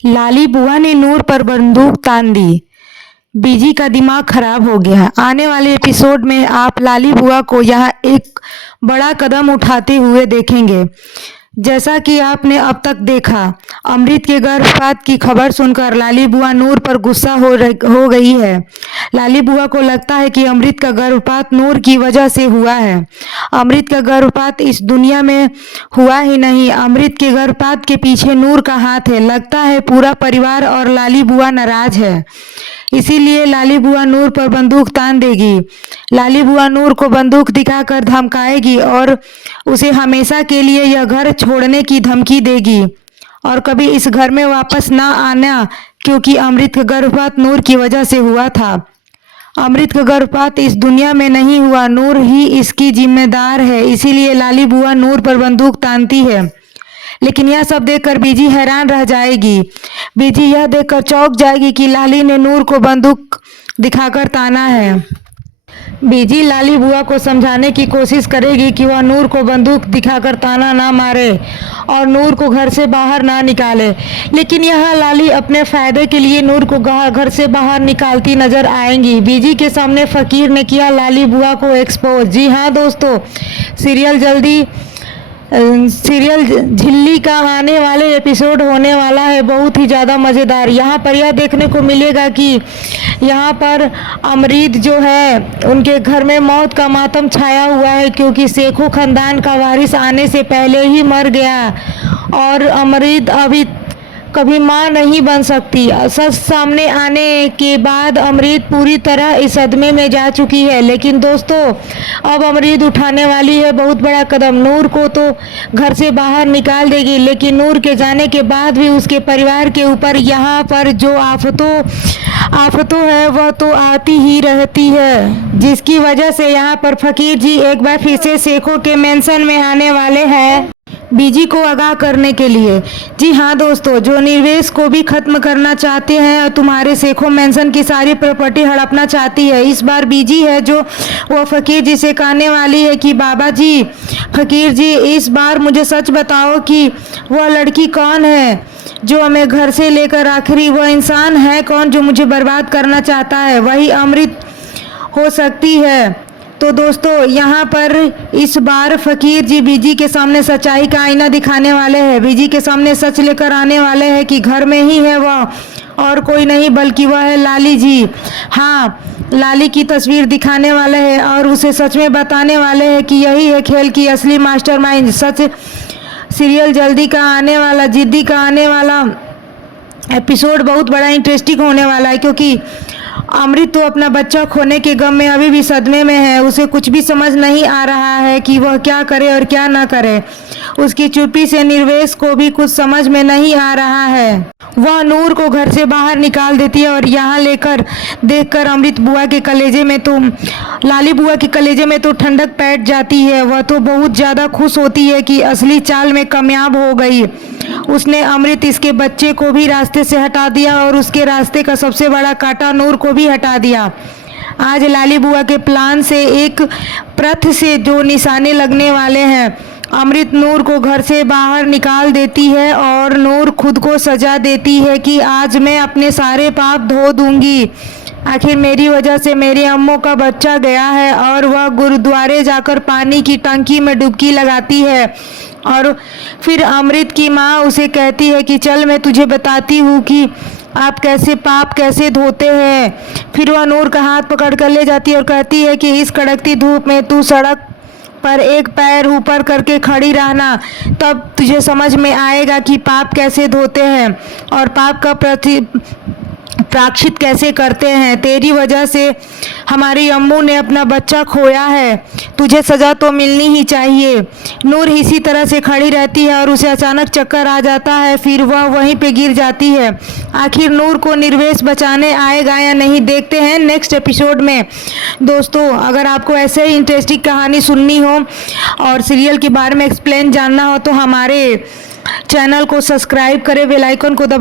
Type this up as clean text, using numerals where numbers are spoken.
लाली बुआ ने नूर पर बंदूक तान दी। बीजी का दिमाग खराब हो गया। आने वाले एपिसोड में आप लाली बुआ को यहाँ एक बड़ा कदम उठाते हुए देखेंगे। जैसा कि आपने अब तक देखा, अमृत के गर्भपात की खबर सुनकर लाली बुआ नूर पर गुस्सा हो गई है। लाली बुआ को लगता है कि अमृत का गर्भपात नूर की वजह से हुआ है। अमृत का गर्भपात इस दुनिया में हुआ ही नहीं, अमृत के गर्भपात के पीछे नूर का हाथ है। लगता है पूरा परिवार और लाली बुआ नाराज है, इसीलिए लाली बुआ नूर पर बंदूक तान देगी। लाली बुआ नूर को बंदूक दिखाकर धमकाएगी और उसे हमेशा के लिए यह घर छोड़ने की धमकी देगी और कभी इस घर में वापस ना आना, क्योंकि अमृत का गर्भपात नूर की वजह से हुआ था। अमृत का गर्भपात इस दुनिया में नहीं हुआ, नूर ही इसकी जिम्मेदार है, इसीलिए लाली बुआ नूर पर बंदूक तानती है। लेकिन यह सब देखकर बीजी हैरान रह जाएगी। बीजी यह देखकर चौंक जाएगी कि लाली ने नूर को बंदूक दिखाकर ताना है। बीजी लाली बुआ को समझाने की कोशिश करेगी कि वह नूर को बंदूक दिखाकर ताना ना मारे और नूर को घर से बाहर ना निकाले, लेकिन यहाँ लाली अपने फायदे के लिए नूर को घर से बाहर निकालती नजर आएंगी। बीजी के सामने फकीर ने किया लाली बुआ को एक्सपोज। जी हाँ दोस्तों, सीरियल झिल्ली का आने वाले एपिसोड होने वाला है बहुत ही ज़्यादा मज़ेदार। यहाँ पर यह देखने को मिलेगा कि यहाँ पर अमृत जो है, उनके घर में मौत का मातम छाया हुआ है, क्योंकि शेखों खानदान का वारिस आने से पहले ही मर गया और अमृत अभी कभी मां नहीं बन सकती। सच सामने आने के बाद अमृत पूरी तरह इस सदमे में जा चुकी है। लेकिन दोस्तों, अब अमृत उठाने वाली है बहुत बड़ा कदम। नूर को तो घर से बाहर निकाल देगी, लेकिन नूर के जाने के बाद भी उसके परिवार के ऊपर यहाँ पर जो आफतों है वह तो आती ही रहती है, जिसकी वजह से यहाँ पर फकीर जी एक बार फिर से शेखों के मेंशन में आने वाले हैं बीजी को आगाह करने के लिए। जी हाँ दोस्तों, जो निर्वेश को भी खत्म करना चाहते हैं और तुम्हारे शेखों मेंशन की सारी प्रॉपर्टी हड़पना चाहती है, इस बार बीजी है जो वो फकीर जी से कहने वाली है कि बाबा जी, फकीर जी, इस बार मुझे सच बताओ कि वह लड़की कौन है जो हमें घर से लेकर आखिरी वह इंसान है कौन जो मुझे बर्बाद करना चाहता है? वही अमृत हो सकती है। तो दोस्तों, यहाँ पर इस बार फकीर जी बीजी के सामने सच्चाई का आईना दिखाने वाले हैं। बीजी के सामने सच लेकर आने वाले हैं कि घर में ही है वह और कोई नहीं, बल्कि वह है लाली जी। हाँ, लाली की तस्वीर दिखाने वाले हैं और उसे सच में बताने वाले हैं कि यही है खेल की असली मास्टरमाइंड। सच सीरियल जल्दी का आने वाला, जिद्दी का आने वाला एपिसोड बहुत बड़ा इंटरेस्टिंग होने वाला है, क्योंकि अमृत तो अपना बच्चा खोने के गम में अभी भी सदमे में है। उसे कुछ भी समझ नहीं आ रहा है कि वह क्या करे और क्या ना करे। उसकी चुप्पी से निर्वेश को भी कुछ समझ में नहीं आ रहा है। वह नूर को घर से बाहर निकाल देती है और यहाँ देखकर अमृत बुआ के कलेजे में तो लाली बुआ के कलेजे में तो ठंडक बैठ जाती है। वह तो बहुत ज़्यादा खुश होती है कि असली चाल में कामयाब हो गई। उसने अमृत इसके बच्चे को भी रास्ते से हटा दिया और उसके रास्ते का सबसे बड़ा कांटा नूर को भी हटा दिया। आज लाली बुआ के प्लान से एक प्रथ से जो निशाने लगने वाले हैं। अमृत नूर को घर से बाहर निकाल देती है और नूर खुद को सजा देती है कि आज मैं अपने सारे पाप धो दूंगी। आखिर मेरी वजह से मेरी अम्मों का बच्चा गया है। और वह गुरुद्वारे जाकर पानी की टंकी में डुबकी लगाती है और फिर अमृत की माँ उसे कहती है कि चल मैं तुझे बताती हूँ कि आप पाप कैसे धोते हैं। फिर वह नूर का हाथ पकड़ कर ले जाती है और कहती है कि इस कड़कती धूप में तू सड़क पर एक पैर ऊपर करके खड़ी रहना, तब तुझे समझ में आएगा कि पाप कैसे धोते हैं और पाप का प्रायश्चित कैसे करते हैं। तेरी वजह से हमारी अम्मू ने अपना बच्चा खोया है, तुझे सज़ा तो मिलनी ही चाहिए। नूर इसी तरह से खड़ी रहती है और उसे अचानक चक्कर आ जाता है, फिर वह वहीं पे गिर जाती है। आखिर नूर को निर्वेश बचाने आएगा या नहीं, देखते हैं नेक्स्ट एपिसोड में। दोस्तों, अगर आपको ऐसे ही इंटरेस्टिंग कहानी सुननी हो और सीरियल के बारे में एक्सप्लेन जानना हो तो हमारे चैनल को सब्सक्राइब करें, बेल आइकन को दबा